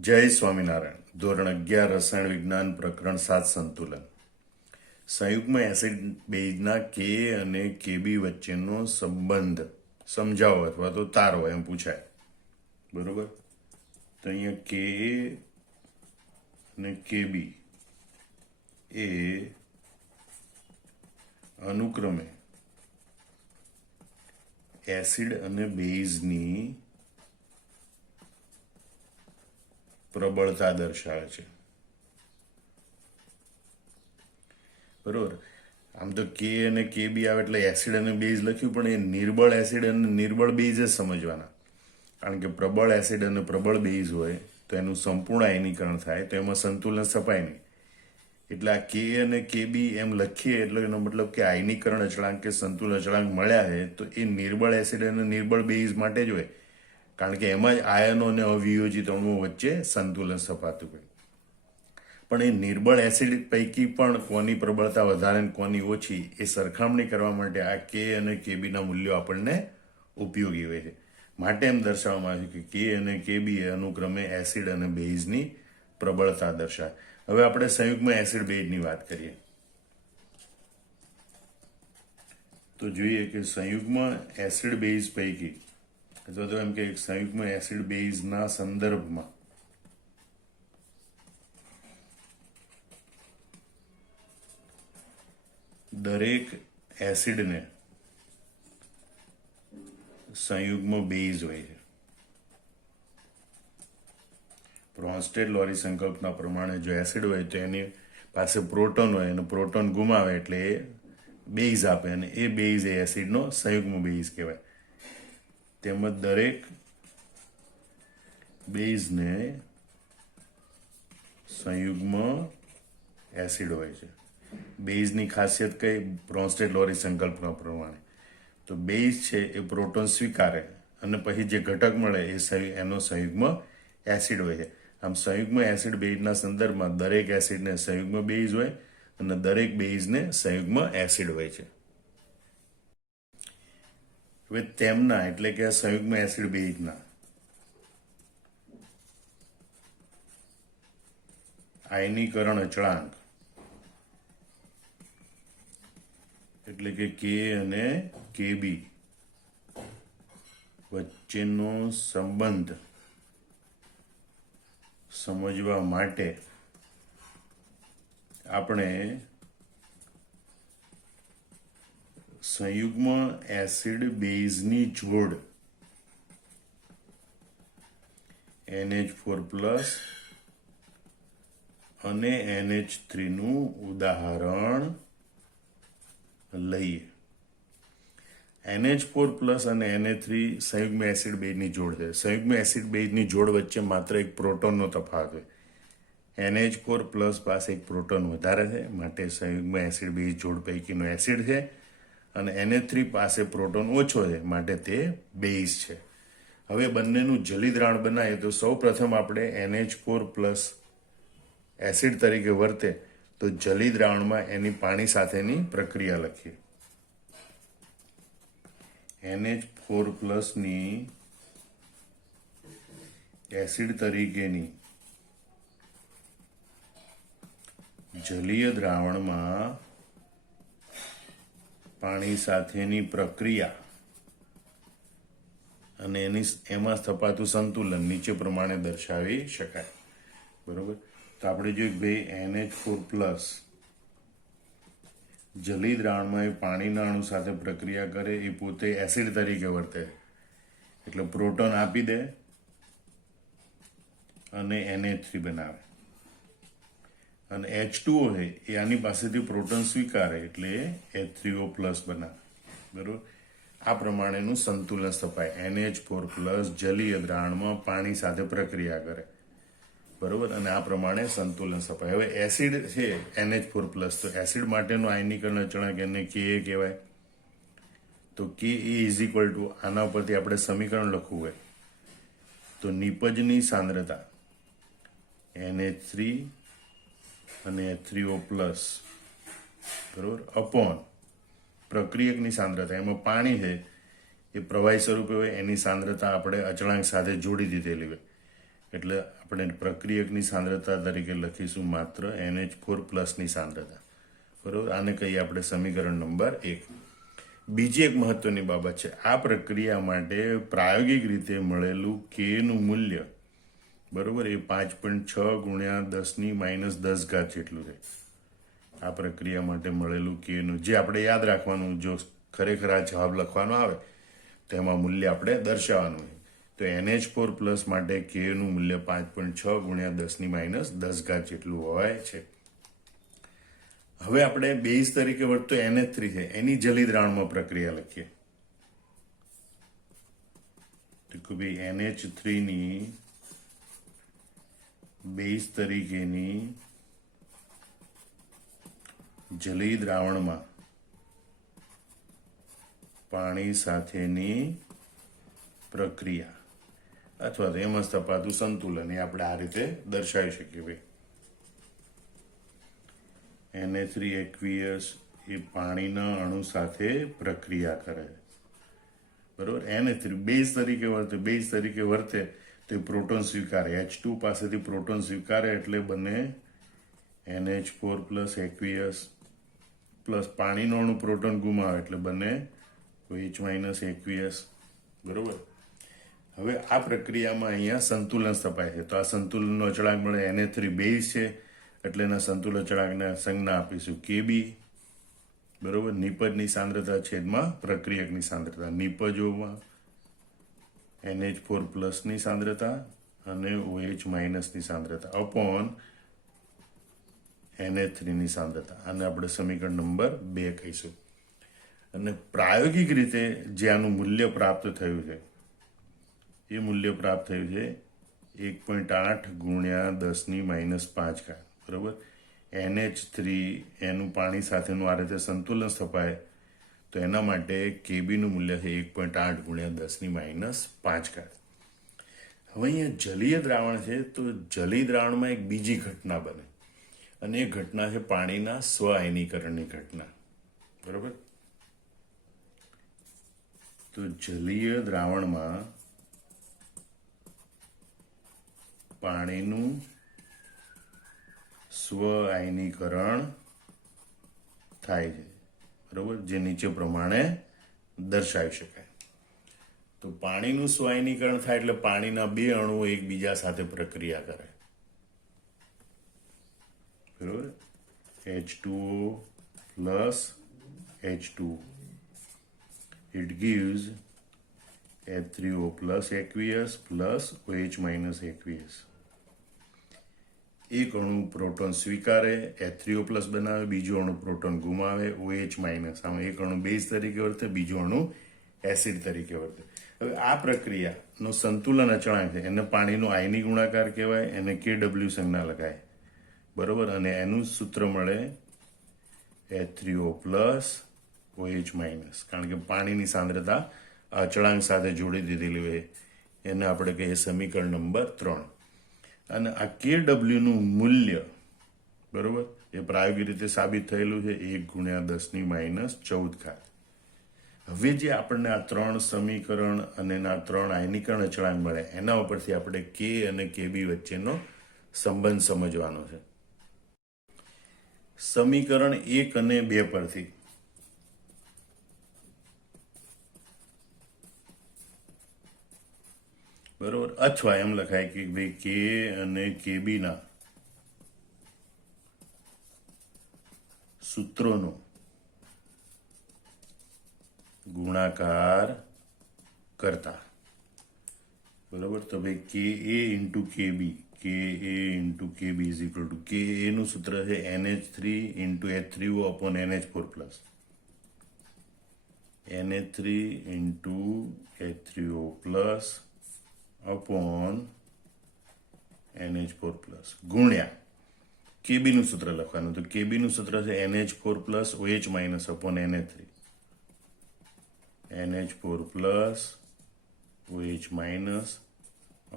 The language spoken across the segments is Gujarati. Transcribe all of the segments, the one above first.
જય સ્વામિનારાયણ. ધોરણ 11 રસાયણ વિજ્ઞાન પ્રકરણ 7 સંતુલન. સંયુગ્મ એસિડ બેઝના કે અને કેબી વચ્ચેનો સંબંધ સમજાવો અથવા તો તારો એમ પૂછાય. બરોબર. તો અહીંયા કે અને કેબી એ અનુક્રમે એસિડ અને બેઝની પ્રબળતા દર્શાવે છે. બરોબર. આમ તો કે અને કે બી આવે એટલે એસિડ અને બેઝ લખ્યું, પણ એ નિર્બળ એસિડ અને નિર્બળ બેઝ જ સમજવાના. કારણ કે પ્રબળ એસિડ અને પ્રબળ બેઝ હોય તો એનું સંપૂર્ણ આયનીકરણ થાય, તો એમાં સંતુલન સ્થપાય નહીં. એટલે આ કે અને કે બી એમ લખીએ એટલે એનો મતલબ કે આયનીકરણ અચળાંક કે સંતુલન અચળાંક મળ્યા છે તો એ નિર્બળ એસિડ અને નિર્બળ બેઝ માટે જ હોય, કારણ કે એમાં જ આયનો અને અવિયોજિત અણુઓ વચ્ચે સંતુલન સ્થપાતું હોય. પણ એ નિર્બળ એસિડ પૈકી પણ કોની પ્રબળતા વધારે અને કોની ઓછી એ સરખામણી કરવા માટે આ કે અને કેબીના મૂલ્યો આપણને ઉપયોગી હોય છે. માટે એમ દર્શાવવામાં આવે છે કે અને કેબી એ અનુક્રમે એસિડ અને બેઝની પ્રબળતા દર્શાવે. હવે આપણે સંયુગ્મ એસિડ બેઝની વાત કરીએ તો જોઈએ કે સંયુગ્મ એસિડ બેઝ પૈકી અથવા તો એમ કે સંયુગ્મ એસિડ બેઝના સંદર્ભમાં દરેક એસિડને સંયુગ્મ બેઝ હોય છે. બ્રોન્સ્ટેડ-લોરી સંકલ્પના પ્રમાણે જો એસિડ હોય તો એની પાસે પ્રોટોન હોય અને પ્રોટોન ગુમાવે એટલે એ બેઝ આપે અને એ બેઝ એ એસિડનો સંયુગ્મ બેઝ કહેવાય. તેમજ દરેક બેઝને સંયુગ્મ એસિડ હોય છે. બેઝની ખાસિયત કઈ? બ્રોન્સ્ટેડ-લોરી સંકલ્પના પ્રમાણે તો બેઝ છે એ પ્રોટોન સ્વીકારે અને પછી જે ઘટક મળે એ એનો સંયુગ્મ એસિડ હોય છે. આમ સંયુગ્મ એસિડ બેઝના સંદર્ભમાં દરેક એસિડને સંયુગ્મ બેઝ હોય અને દરેક બેઝને સંયુગ્મ એસિડ હોય છે. હવે તેમના એટલે કે સંયુગ્મ એસિડ બેઝના આયનીકરણ અચળાંક એટલે કે અને કેબી વચ્ચેનો સંબંધ સમજવા માટે આપણે સંયુગ્મ એસિડ બેઝની જોડ NH4+ અને NH3 નું ઉદાહરણ લઈએ. NH4+ અને NH3 સંયુગ્મ એસિડ બેઝની જોડ છે. સંયુગ્મ એસિડ બેઝની જોડ વચ્ચે માત્ર એક પ્રોટોનનો તફાવત હોય. NH4+ પાસે એક પ્રોટોન વધારે છે, માટે સંયુગ્મ એસિડ બેઝ જોડ પૈકીનો એસિડ છે, અને NH3 પાસે પ્રોટોન ઓછો છે, માટે તે બેઝ છે. હવે બંનેનું જલી દ્રાવણ બનાવીએ તો સૌ પ્રથમ આપણે NH4+ એસિડ તરીકે વર્તે તો જલી દ્રાવણમાં એની પાણી સાથેની પ્રક્રિયા લખીએ. NH4+ ની એસિડ તરીકેની જલીય દ્રાવણમાં પાણી સાથેની પ્રક્રિયા અને એમાં સ્થપાતું સંતુલન નીચે પ્રમાણે દર્શાવી શકાય. બરોબર. તો આપણે જોઈએ ભાઈ NH4+ જલી દ્રાવણમાં એ પાણીના અણુ સાથે પ્રક્રિયા કરે, એ પોતે એસિડ તરીકે વર્તે એટલે પ્રોટોન આપી દે અને NH3 બનાવે, અને H2O છે એ આની પાસેથી પ્રોટોન સ્વીકારે એટલે H3O+ બનાવે. બરોબર. આ પ્રમાણેનું સંતુલન સ્થપાય. NH4+ જલીય દ્રાવણમાં પાણી સાથે પ્રક્રિયા કરે. બરોબર. અને આ પ્રમાણે સંતુલન સ્થપાય. હવે એસિડ છે NH4+, તો એસિડ માટેનું આયનીકરણ અચળાંક એને કે કહેવાય. તો કે આના પરથી આપણે સમીકરણ લખવું હોય તો નિપજની સાંદ્રતા NH3 અને H3O+, બરોબર, અપોન પ્રક્રિયકની સાંદ્રતા, એમાં પાણી છે એ પ્રવાહી સ્વરૂપે હોય, એની સાંદ્રતા આપણે અચળાંક સાથે જોડી દીધેલી હોય. એટલે આપણે પ્રક્રિયકની સાંદ્રતા તરીકે લખીશું માત્ર NH4+ ની સાંદ્રતા. બરોબર, આને કહીએ આપણે સમીકરણ નંબર 1. બીજી એક મહત્વની બાબત છે, આ પ્રક્રિયા માટે પ્રાયોગિક રીતે મળેલું K નું મૂલ્ય, બરોબર, એ 5.6 ગુણ્યા 10⁻10 જેટલું છે. આ પ્રક્રિયા માટે મળેલું K નું, જે આપણે યાદ રાખવાનું, જો ખરેખર આ જવાબ લખવાનો આવે તો એમાં મૂલ્ય આપણે દર્શાવવાનું છે. તો NH4+ માટે K નું મૂલ્ય 5.6 ગુણ્યા 10⁻10 જેટલું હોય છે. હવે આપણે બેઝ તરીકે વર્તતો NH3 છે, એની જલી દ્રાવણમાં પ્રક્રિયા લખીએ. તો કે ભાઈ NH3 ની બેઝ તરીકેની જલી દ્રાવણમાં પાણી સાથેની પ્રક્રિયા અથવા તો એમ જ તપાતું સંતુલન, એ આપણે આ રીતે દર્શાવી શકીએ. ભાઈ Na3 aqueous એ પાણીના અણુ સાથે પ્રક્રિયા કરે, બરોબર. Na3 બેઝ તરીકે વર્તે તો એ પ્રોટોન સ્વીકારે, H2 પાસેથી પ્રોટોન સ્વીકારે એટલે બને NH4+ aqueous પ્લસ પાણીનો અણુ પ્રોટોન ગુમાવે એટલે બને OH- aqueous, બરોબર. હવે આ પ્રક્રિયામાં અહીંયા સંતુલન સ્થપાય છે, તો આ સંતુલનનો અચળાંક મળે. Na3 બેઝ છે એટલે એના સંતુલન અચળાંકને સંજ્ઞા આપીશું Kb, બરોબર. નિપજની સાંદ્રતા છેદમાં પ્રક્રિયકની સાંદ્રતા, નિપજોમાં NH4+ ની સાંદ્રતા અને OH- ની સાંદ્રતા અપોન Na3 ની સાંદ્રતા. આને આપણે સમીકરણ નંબર 2 કહીશું. અને પ્રાયોગિક રીતે જે આનું મૂલ્ય પ્રાપ્ત થયું છે, એ મૂલ્ય પ્રાપ્ત થયું છે 1.8 ગુણ્યા 10⁻5, બરોબર. NH3 એનું પાણી સાથેનું આ રીતે સંતુલન સ્થપાય તો એના માટે Kbનું મૂલ્ય છે 1.8 ગુણ્યા 10⁻5. હવે અહીંયા જલીય દ્રાવણ છે, તો જલીય દ્રાવણમાં એક બીજી ઘટના બને, અને એ ઘટના છે પાણીના સ્વ આયનીકરણની ઘટના, બરોબર. તો જલીય દ્રાવણમાં પાણીનું સ્વ આયનીકરણ થાય છે, બરોબર, જે નીચે પ્રમાણે દર્શાવી શકાય. તો પાણીનું સ્વ આયનીકરણ થાય એટલે પાણીના બે અણુઓ એકબીજા સાથે પ્રક્રિયા કરે, બરોબર. H2O plus H2O, it gives H3O plus aqueous plus OH- aqueous. એક અણુ પ્રોટોન સ્વીકારે, H3O પ્લસ બનાવે, બીજો અણુ પ્રોટોન ગુમાવે, OH-. આમાં એક અણુ બેઝ તરીકે વર્તે, બીજો અણુ એસિડ તરીકે વર્તે. હવે આ પ્રક્રિયાનો સંતુલન અચળાંક છે, એને પાણીનો આયની ગુણાકાર કહેવાય, એને KW સંજ્ઞા લગાય, બરોબર. અને એનું સૂત્ર મળે H3O પ્લસ OH-, કારણ કે પાણીની સાંદ્રતા અચળાંક સાથે જોડી દીધેલી હોય, એને આપણે કહીએ સમીકરણ નંબર 3. અને આ KW નું મૂલ્ય, બરોબર, એ પ્રાયોગિક રીતે સાબિત થયેલું છે 1 ગુણ્યા 10⁻14. હવે જે આપણને આ 3 સમીકરણ અને આ 3 આયનીકરણ અચળાંક મળે, એના ઉપરથી આપણે K અને KB વચ્ચેનો સંબંધ સમજવાનો છે. સમીકરણ 1 અને 2 પરથી બરોબર, અથવા એમ લખાય કે ભાઈ K અને KB ના સૂત્રોનો ગુણાકાર કરતા, બરોબર. તો ભાઈ KA into KB, KA into KB is equal to KA નું સૂત્ર છે NH3 into H3O upon NH4+, NH3 into H3O plus upon NH4+ ગુણ્યા KB નું સૂત્ર લખવાનું. તો KB નું સૂત્ર છે NH4+ OH- upon NH3, NH4+ OH-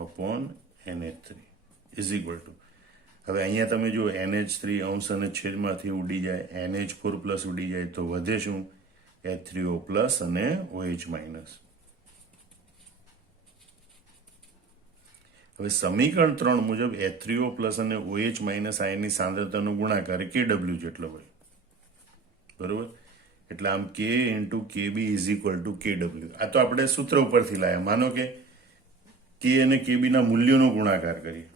upon NH3 is equal to, હવે અહીંયા તમે જો NH3 અંશ અને છેદમાંથી ઉડી જાય, NH4+ ઉડી જાય તો વધે શું? H3O પ્લસ અને OH-. હવે સમીકરણ 3 મુજબ H3O પ્લસ અને OH માઇનસ આયનની સાંદ્રતાનો ગુણાકાર KW જેટલો હોય, બરોબર? એટલે આમ K into KB is equal to KW. આ તો આપણે સૂત્ર ઉપરથી લાયા. માનો કે K અને KB ના મૂલ્યોનો ગુણાકાર કરીએ,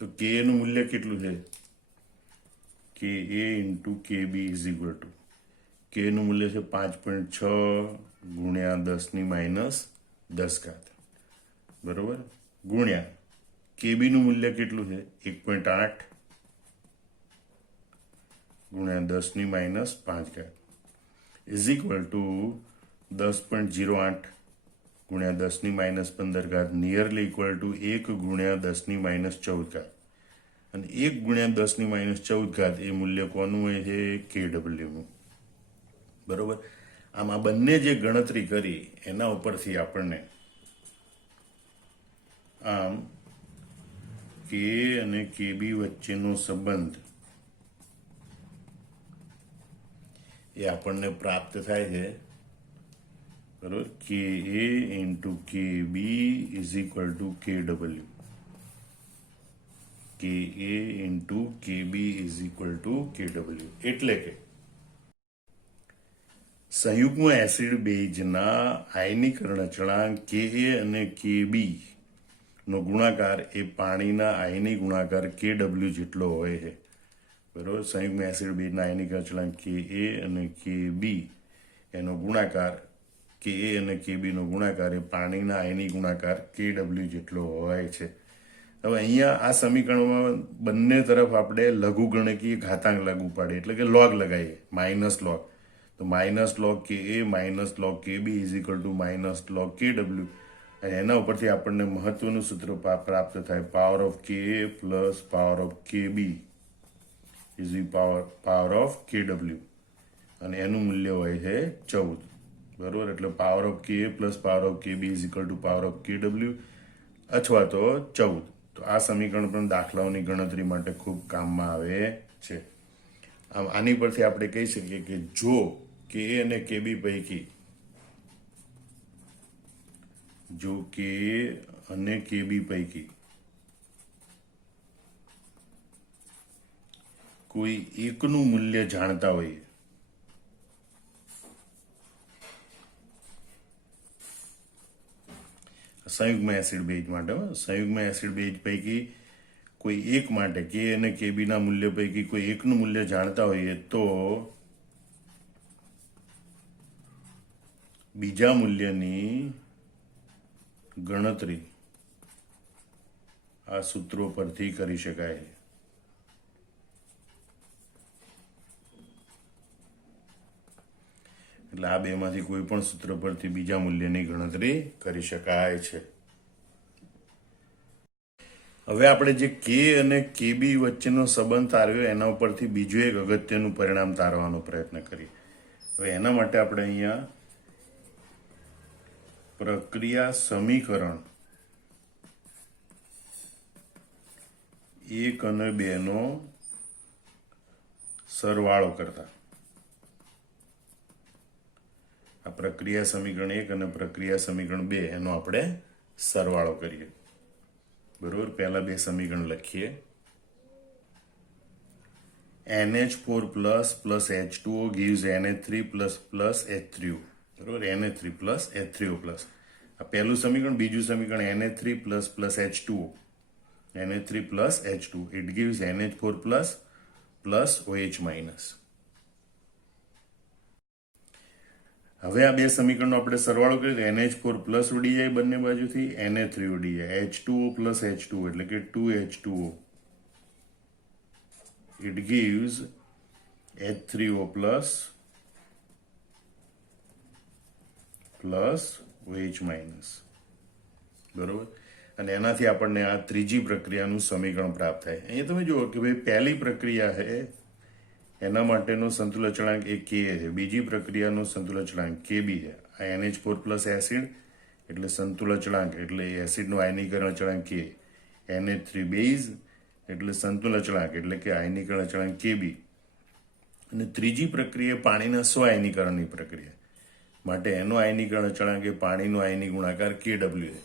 તો K નું મૂલ્ય કેટલું છે? KA into KB is equal to K નું મૂલ્ય છે 5.6 ગુણ્યા 10⁻10, બરોબર? ગુણ્યા KB નું મૂલ્ય કેટલું છે? 1.8 ગુણ્યા 10⁻5 ઇઝ ઇક્વલ ટુ 10.08 ગુણ્યા 10⁻15 નિયરલી ઇક્વલ ટુ 1 ગુણ્યા 10⁻14, અને 1 ગુણ્યા 10⁻14 એ મૂલ્ય કોનું હોય છે? KW નું, બરોબર? આમ આ બંને જે ગણતરી કરી એના ઉપરથી આપણને આમ K અને KB વચ્ચેનો સંબંધ એ આપણને પ્રાપ્ત થાય છે, બરોબર? KA into KB is equal to KW. KA into KB is equal to KW. એટલે કે સંયુગ્મ એસિડ બેઝના આયનીકરણ અચળાંક Ka અને Kb નો ગુણાકાર એ પાણીના આયની ગુણાકાર KW જેટલો હોય છે, બરોબર? સંયુગ્મ એસિડ બેઝના આયનીકરણ અચળાંક Ka અને Kb એનો ગુણાકાર Ka અને Kb નો ગુણાકાર એ પાણીના આયની ગુણાકાર KW જેટલો હોય છે. હવે અહીંયા આ સમીકરણમાં બંને તરફ આપણે લઘુગણકીય ઘાતાંક લાગુ પાડીએ, એટલે કે લોગ લગાવીએ, માઇનસ લોગ. તો minus log Ka minus log Kb is equal to minus log KW. અને એના ઉપરથી આપણને મહત્વનું સૂત્ર પ્રાપ્ત થાય, power of Ka plus power of Kb is power of KW, અને એનું મૂલ્ય હોય છે 14, બરોબર? એટલે power of Ka plus power of Kb is equal to power of KW અથવા તો 14. તો આ સમીકરણ પણ દાખલાઓની ગણતરી માટે ખૂબ કામમાં આવે છે. આમ આની પરથી આપણે કહી શકીએ કે જો Ka અને Kb પૈકી કોઈ એકનું મૂલ્ય જાણતા હોઈએ, સંયુગ્મ એસિડ બેઝ માટે, સંયુગ્મ એસિડ બેઝ પૈકી કોઈ એક માટે K અને Kb ના મૂલ્ય પૈકી કોઈ એકનું મૂલ્ય જાણતા હોઈએ તો બીજા મૂલ્યની ગણતરી આ સૂત્રો પરથી કરી શકાય. એટલે આ બેમાંથી કોઈ પણ સૂત્ર પરથી બીજા મૂલ્યની ગણતરી કરી શકાય છે. હવે આપણે જે K અને Kb વચ્ચેનો સંબંધ તારવ્યો એના ઉપરથી બીજું એક અગત્યનું પરિણામ તારવાનો પ્રયત્ન કરીએ. હવે એના માટે આપણે અહીંયા પ્રક્રિયા સમીકરણ 1 અને 2 નો સરવાળો કરતા, આ પ્રક્રિયા સમીકરણ 1 અને પ્રક્રિયા સમીકરણ 2 એનો આપણે સરવાળો કરીએ, બરોબર? પહેલા બે સમીકરણ લખીએ. NH4 plus H2O gives NH3 plus H3O, બરોબર? NH3 plus H3O plus. આ પહેલું સમીકરણ. બીજું સમીકરણ NH3 plus H2O, NH3 plus H2, it gives NH4 plus OH minus. હવે આ બે સમીકરણનો આપણે સરવાળો કરીએ તો NH4 પ્લસ ઉડી જાય બંને બાજુથી, NH3 ઉડી જાય, H2O પ્લસ H2O એટલે કે 2H2O, it gives H3O plus OH minus, બરોબર? અને એનાથી આપણને આ ત્રીજી પ્રક્રિયાનું સમીકરણ પ્રાપ્ત થાય. અહીંયા તમે જુઓ કે ભાઈ પહેલી પ્રક્રિયા છે એના માટેનો સંતુલન અચળાંક એ Ka છે, બીજી પ્રક્રિયાનો સંતુલન અચળાંક Kb છે. આ NH4 પ્લસ એસિડ એટલે સંતુલન અચળાંક એટલે એસિડનું આયનીકરણ અચળાંક K, NH3 બેઝ એટલે સંતુલન અચળાંક એટલે કે આયનીકરણ અચળાંક કેબી. અને ત્રીજી પ્રક્રિયા પાણીના સ્વ આયનીકરણની પ્રક્રિયા માટે એનો આયનીકરણ અચળાંક એ પાણીનો આયની ગુણાકાર KW છે.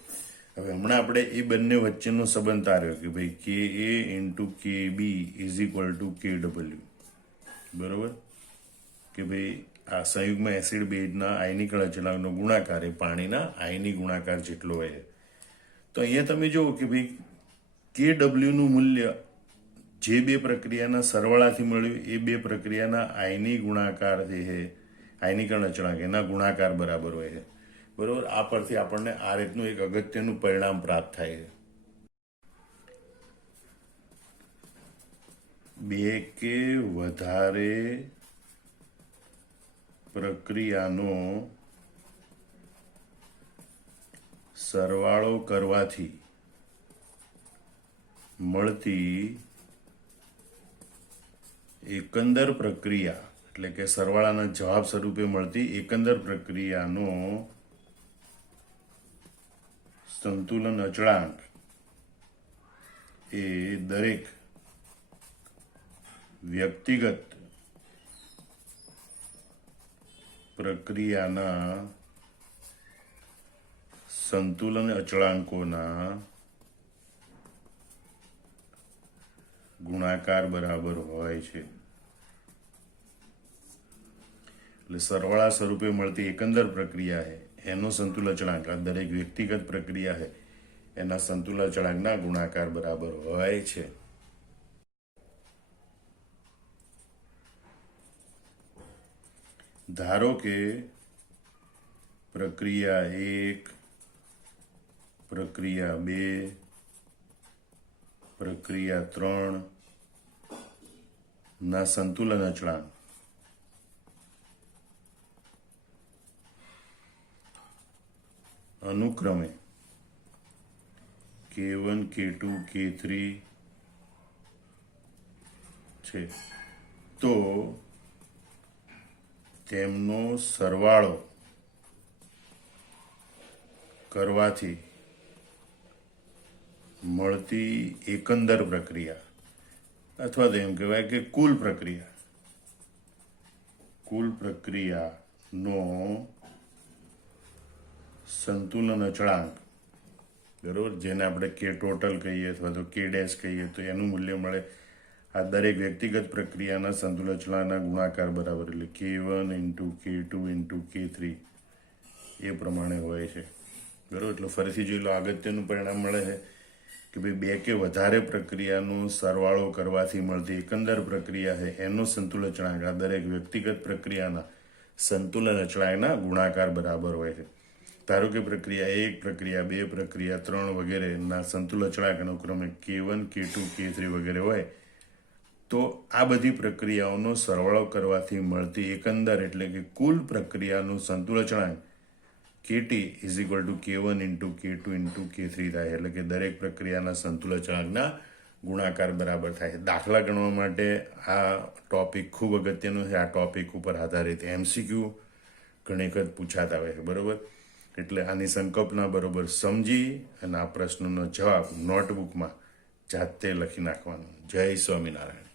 હવે હમણાં આપણે એ બંને વચ્ચેનો સંબંધ તાર્યો કે ભાઈ KA into KB is equal to KW. બરોબર, કે ભાઈ આ સંયુગ્મ એસિડ બેઝના આયનીકરણ અચળાંકનો ગુણાકાર એ પાણીના આયની ગુણાકાર જેટલો હોય. તો અહીંયા તમે જુઓ કે ભાઈ KW નું મૂલ્ય જે બે પ્રક્રિયાના સરવાળાથી મળ્યું એ બે પ્રક્રિયાના આયની ગુણાકાર જે છે આયનીકરણ અચળાંક એના ગુણાકાર બરાબર હોય છે. બરોબર, આ પરથી આપણને આ રીતનું એક અગત્યનું પરિણામ પ્રાપ્ત થાય છે. બે કે વધારે પ્રક્રિયાનો સરવાળો કરવાથી મળતી એકંદર પ્રક્રિયા એટલે કે સરવાળાના જવાબ સ્વરૂપે મળતી એકંદર પ્રક્રિયાનો સંતુલન અચળાંક એ દરેક વ્યક્તિગત પ્રક્રિયાના સંતુલન અચળાંકોના ગુણાકાર બરાબર હોય છે. એટલે સરવાળા સ્વરૂપે મળતી એકંદર પ્રક્રિયા છે એનો સંતુલન અચળાંક દરેક વ્યક્તિગત પ્રક્રિયા છે એના સંતુલન અચળાંકના ગુણાકાર બરાબર હોય છે. ધારો કે પ્રક્રિયા 1, પ્રક્રિયા 2, પ્રક્રિયા 3 ના સંતુલન અચળાંક અનુક્રમે K1, K2, K3 છે, તો તેમનો સરવાળો કરવાથી મળતી એકંદર પ્રક્રિયા અથવા તો એમ કહેવાય કે કુલ પ્રક્રિયાનો સંતુલન અચળાંક, બરોબર, જેને આપણે K ટોટલ કહીએ અથવા તો K ડેશ કહીએ, તો એનું મૂલ્ય મળે આ દરેક વ્યક્તિગત પ્રક્રિયાના સંતુલન અચળાંકના ગુણાકાર બરાબર એટલે K1 into K2 into K3 એ પ્રમાણે હોય છે. બરોબર, એટલે ફરીથી જોઈ લો અગત્યનું પરિણામ મળે છે કે ભાઈ બે કે વધારે પ્રક્રિયાનો સરવાળો કરવાથી મળતી એકંદર પ્રક્રિયા છે એનો સંતુલન અચળાંક આ દરેક વ્યક્તિગત પ્રક્રિયાના સંતુલન અચળાંકના ગુણાકાર બરાબર હોય છે. ધારો કે પ્રક્રિયા 1, પ્રક્રિયા 2, પ્રક્રિયા 3 વગેરેના સંતુલન અચળાંક અનુક્રમે K1, K2, K3 વગેરે હોય, તો આ બધી પ્રક્રિયાઓનો સરવાળો કરવાથી મળતી એકંદર એટલે કે કુલ પ્રક્રિયાનું સંતુલન અચળાંક KT is equal to K1 into K2 into K3 થાય. એટલે કે દરેક પ્રક્રિયાના સંતુલન અચળાંકના ગુણાકાર બરાબર થાય. દાખલા ગણવા માટે આ ટોપિક ખૂબ અગત્યનો છે. આ ટોપિક ઉપર આધારિત MCQ ઘણી વખત પૂછાતા હોય છે. બરોબર, એટલે આની સંકલ્પના બરોબર સમજી અને આ પ્રશ્નનો જવાબ નોટબુકમાં જાતે લખી નાખવાનો. જય સ્વામિનારાયણ.